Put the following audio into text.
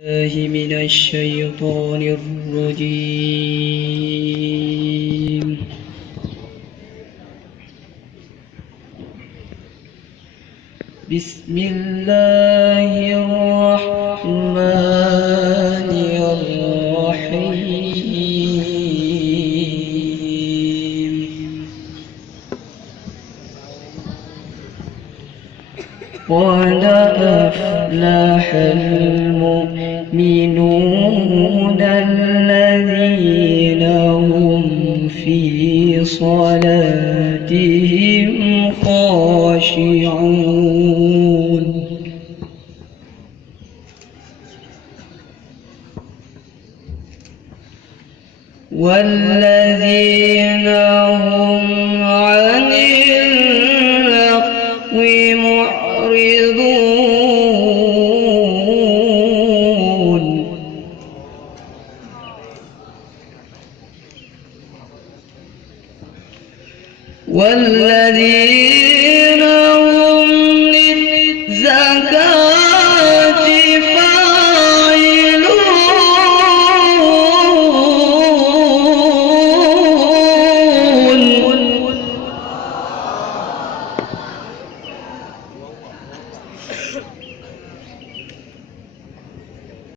الله من الشيطان الرجيم. بسم الله الرحمن الرحيم. قد أفلح المؤمنون الذين هم في صلاتهم خاشعون والذين هم عن اللغو معرضون والذين